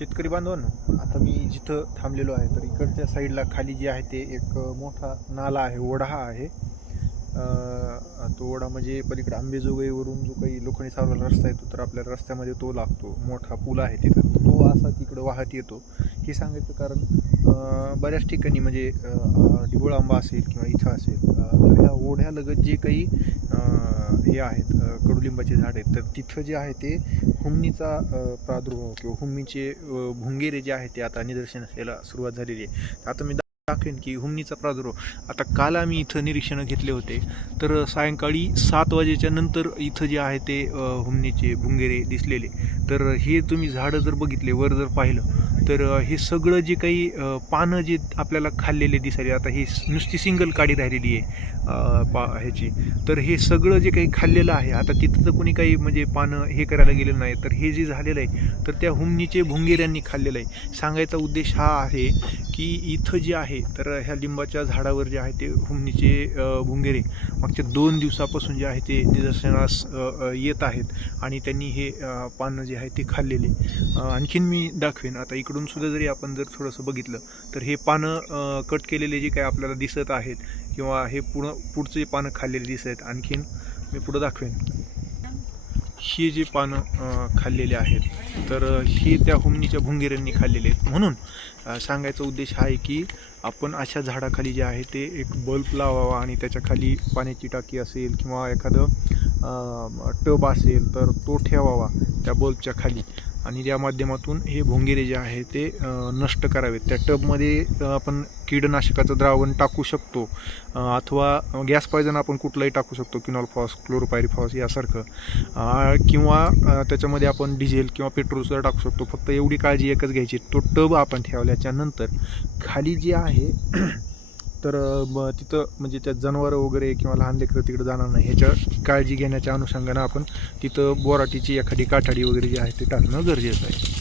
शेतकरी बांधवांनो आता मी जिथं थांबलेलो आहे तर इकडच्या साईडला खाली जे आहे ते एक मोठा नाला आहे ओढा आहे. तो ओढा म्हणजे पलीकडे आंबेजोगाईवरून जो काही लोखंडी सावरला रस्ता येतो तर आपल्या रस्त्यामध्ये तो लागतो मोठा पूल आहे तिथं. तो असा तिकडं वाहत येतो. हे सांगायचं कारण बऱ्याच ठिकाणी म्हणजे डिबोळ आंबा असेल किंवा इथं असेल तर ह्या ओढ्यालगत जे काही आहेत कडुलिंबाचे झाड आहेत तर तिथं जे आहे ते हुमणीचा प्रादुर्भाव किंवा हुमणीचे भुंगेरे जे आहेत ते आता निदर्शनास यायला सुरुवात झालेली आहे. आता मी दाखवेन की हुमणीचा प्रादुर्भाव. आता काल आम्ही इथं निरीक्षणं घेतले होते. तर सायंकाळी सात वाजेच्या नंतर इथं जे आहे ते हुमणीचे भुंगेरे दिसलेले. तर हे तुम्ही झाडं जर बघितले वर जर पाहिलं तर हे सगळं जे काही पानं जे आपल्याला खाल्लेले दिसायले आता ही नुसती सिंगल काडी राहिलेली आहे पा ह्याची. तर हे सगळं जे काही खाल्लेलं आहे आता तिथं तर कोणी काही म्हणजे पानं हे करायला गेलेलं नाही. तर हे जे झालेलं आहे तर त्या हुमणीचे भुंगेऱ्यांनी खाल्लेलं आहे. सांगायचा उद्देश हा आहे की इथं जे आहे तर ह्या लिंबाच्या झाडावर जे आहे ते हुमणीचे भुंगेरे मागच्या दोन दिवसापासून जे आहे ते निदर्शनास येत आहेत आणि त्यांनी हे पानं जे आहे ते खाल्लेले. आणखीन मी दाखवेन. आता इकडून सुद्धा जरी आपण जर थोडंसं बघितलं तर हे पानं कट केलेले जे काही आपल्याला दिसत आहेत किंवा हे पुढं पुढचे पानं खाल्लेले दिसत आहेत आणखीन मी पुढं दाखवेन. ही जी पानं खाल्लेली खाल्लेले आहेत तर ही त्या होमनीच्या भुंगेऱ्यांनी खाल्लेले आहेत. म्हणून सांगायचा उद्देश हा आहे की आपण अशा झाडाखाली जे आहे ते एक बल्ब लावावा आणि त्याच्याखाली पाण्याची टाकी असेल किंवा एखादं टब असेल तर तो ठेवावा त्या बल्बच्या खाली. आणि ज्या माध्यमातून हे भोंगेरे जे आहे ते नष्ट करावेत. त्या टबमध्ये आपण कीडनाशकाचं द्रावण टाकू शकतो अथवा गॅस पॉयझन आपण कुठलंही टाकू शकतो किनॉल फॉस क्लोरोपायरीफॉस यासारखं. किंवा त्याच्यामध्ये आपण डिझेल किंवा पेट्रोलसुद्धा टाकू शकतो. फक्त एवढी काळजी एकच घ्यायची तो टब आपण ठेवल्याच्यानंतर खाली जे आहे तर मग तिथं म्हणजे त्या जनावरं वगैरे किंवा लहान लेकरं तिकडे जाणार नाही. ह्याच्या काळजी घेण्याच्या अनुषंगानं आपण तिथं बोराटीची एखादी काठाडी वगैरे जी आहे ते टाकणं गरजेचं आहे.